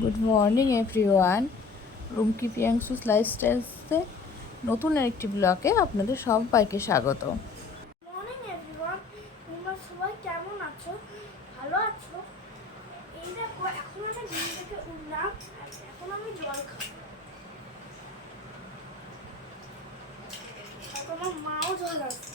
Good morning everyone. Rumki প্রিয়াংশুস লাইফস্টাইলসে নতুন আরেকটি ব্লগে আপনাদের সবাইকে স্বাগত। মর্নিং এভরিওয়ান, তোমরা সবাই কেমন আছো? ভালো আছো? এই দেখো, এখন আমি ঘুম থেকে উঠলাম, এখন আমি জল খাবো। আমার মাও জল আসছে।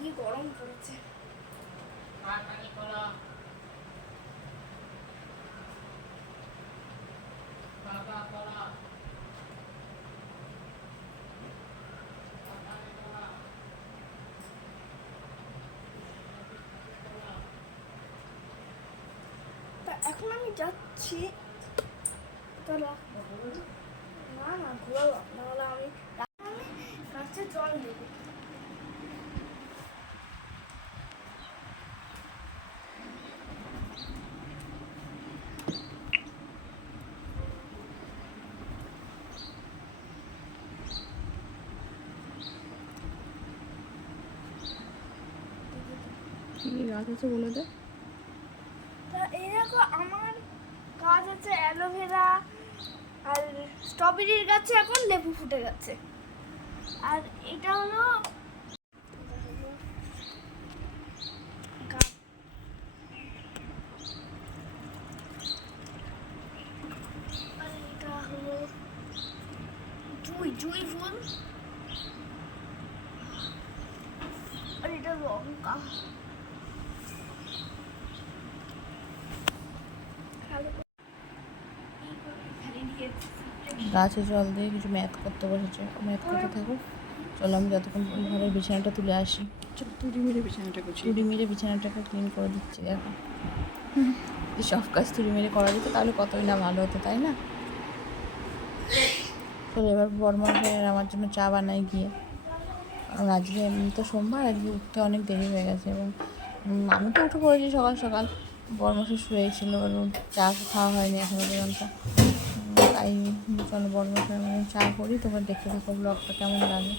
কি গরম পড়েছে। এখন আমি যাচ্ছি, না না ঘুরাবো, নাহলে আমি গাছে জল দেবো। কী গাছ আছে বলে দে। তা এই দেখো, আমার গাছ আছে অ্যালোভেরা, আর স্ট্রবেরির গাছে এখন লেবু ফুটে গেছে। আর এটা হলো গাছ। আর এটা হলো জুই ফুল। আর এটা লঙ্কা। গাছে জল দিয়ে কিছু ম্যাথ করতে বসেছে, ম্যাথ করতে থাকো। চলো আমি যতক্ষণ ঘরের বিছানাটা তুলে আসি। চলো তুড়ি মেরে বিছানাটাকে ক্লিন করে দিচ্ছি। দেখো সব কাজ তুড়ি মেরে করা যেত তাহলে কতই না ভালো হতো, তাই না? চলো এবার বর্মার ভাইয়ের আমার জন্য চা বানাই গিয়ে। কারণ আজকে তো সোমবার, আজকে উঠতে অনেক দেরি হয়ে গেছে এবং আমি তো উঠে পড়েছি সকাল সকাল। বর্মশা শুয়েছিল, চা খাওয়া হয়নি এখনো পর্যন্ত। তাই চলো বর্মশার চা করি, তোমরা দেখতে থাকো ব্লগটা কেমন লাগে।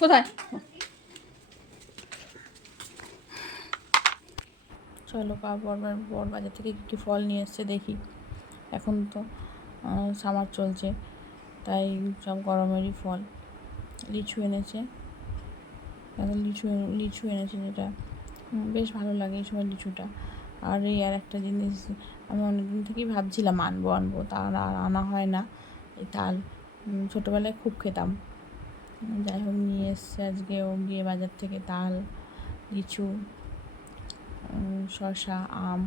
কোথায়? চলো বর বাজার থেকে কী ফল নিয়ে এসছে দেখি। এখন তো সামার চলছে, তাই সব গরমেরই ফল। লিচু এনেছে, এখন লিচু এনেছে, যেটা বেশ ভালো লাগে এই সময় লিচুটা। আর এই আর একটা জিনিস আমি অনেকদিন থেকেই ভাবছিলাম আনবো তা আর আনা হয় না, এই তাল। ছোটোবেলায় খুব খেতাম। যাই হোক নিয়ে এসছে আজকেও গিয়ে বাজার থেকে তাল, লিচু, শসা, আম।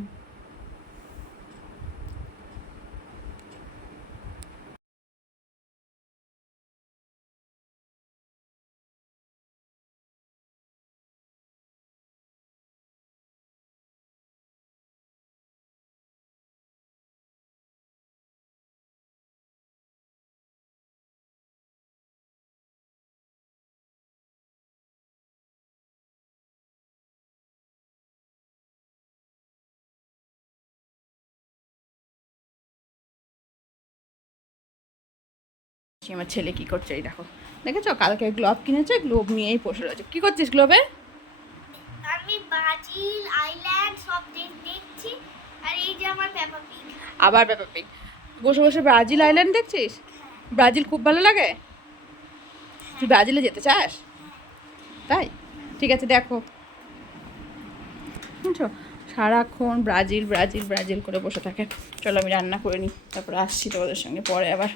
আমার ছেলে কি করছে এই দেখো, দেখেছো কালকে গ্লোভ কিনেছে, গ্লোভ নিয়েই বসে রয়েছে। কি করছিস গ্লোভে? আমি ব্রাজিল আইল্যান্ড সব দেখছি। আর এই যে আমার পেপা পিগ। আবার পেপা পিগ। বসে বসে ব্রাজিল আইল্যান্ড দেখছিস? ব্রাজিল খুব ভালো লাগে? তুই ব্রাজিলে যেতে চাস? তাই ঠিক আছে, দেখো বুঝছো, সারাক্ষণ ব্রাজিল ব্রাজিল ব্রাজিল করে বসে থাকে। চলো আমি রান্না করে নিই, তারপরে আসছি তোমাদের সঙ্গে পরে আবার।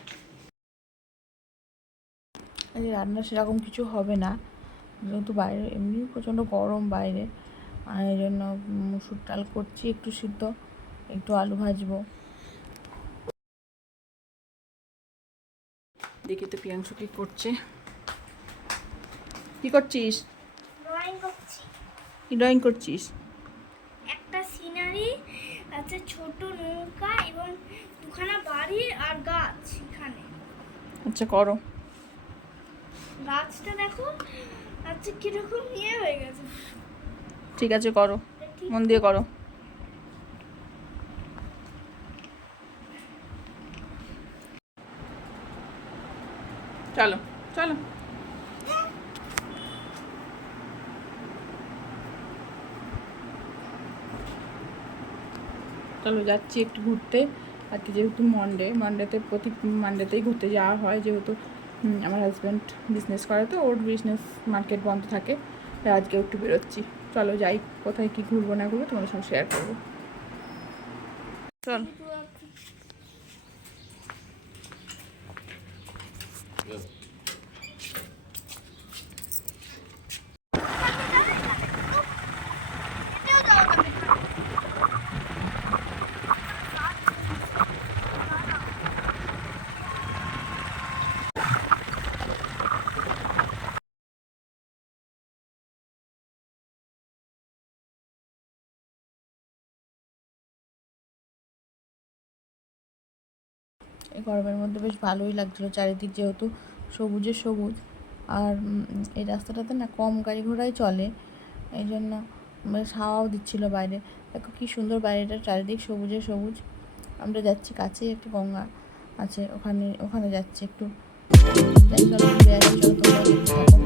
রান্না সেরকম কিছু হবে না, যেহেতু বাইরে এমনি প্রচণ্ড গরম বাইরে, আর এই জন্য মুসুর ডাল করছি একটু সিদ্ধ, একটু আলু ভাজবো। দেখি তো প্রিয়াংশু কি করছে। কি করছিস? ড্রয়িং করছি। কি ড্রয়িং করছিস? একটা সিনারি আছে, ছোট নৌকা এবং দুখানা বাড়ি আর গাছ এখানে। আচ্ছা করো। গাছটা দেখো আচ্ছা কিরকম ইয়ে হয়ে গেছে। ঠিক আছে করো, মন দিয়ে করো। চলো চলো চলো যাচ্ছি একটু ঘুরতে। আজকে যেহেতু মানডেতে প্রতি মানডেতেই ঘুরতে যাওয়া হয়, যেহেতু আমার হাজব্যান্ড বিজনেস করে, তো ওর বিজনেস মার্কেট বন্ধ থাকে, তাই আজকেও একটু বেরোচ্ছি। চলো যাই, কোথায় কী ঘুরবো না ঘুরবো তোমাদের সঙ্গে শেয়ার করবো। চল। এই গরমের মধ্যে বেশ ভালোই লাগছিলো, চারিদিক যেহেতু সবুজে সবুজ, আর এই রাস্তাটাতে না কম গাড়ি ঘোড়াই চলে, এই জন্য বেশ হাওয়াও দিচ্ছিলো বাইরে। দেখো কী সুন্দর বাইরেটা, চারিদিক সবুজে সবুজ। আমরা যাচ্ছি, কাছেই একটা গঙ্গা আছে, ওখানে ওখানে যাচ্ছি একটু। যাই চলো ঘুরে আসি, চলো তোমরা দেখতে থাকো।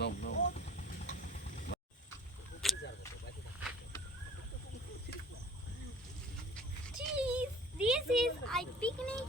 No. Cheese. This is a picnic.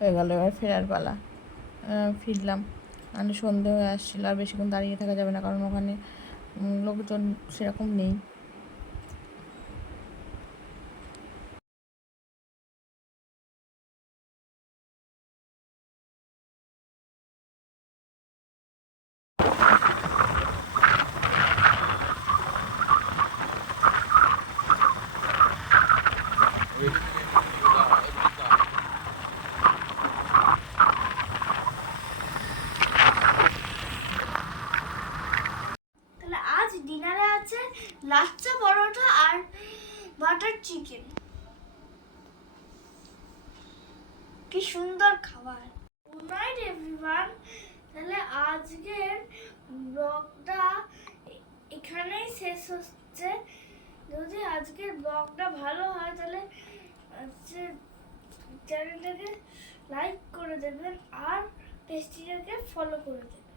হয়ে গেল, এবার ফেরার পালা। ফিরলাম, মানে সন্ধে হয়ে আসছিলো, আর বেশিক্ষণ দাঁড়িয়ে থাকা যাবে না, কারণ ওখানে লোকজন সেরকম নেই। কি সুন্দর খাবার। Good night everyone. তাহলে আজকের ব্লগটা এখানেই শেষ হচ্ছে। যদি আজকের ব্লগটা ভালো হয় তাহলে হচ্ছে চ্যানেলটাকে লাইক করে দেবেন আর পেজটিকে ফলো করে দেবেন।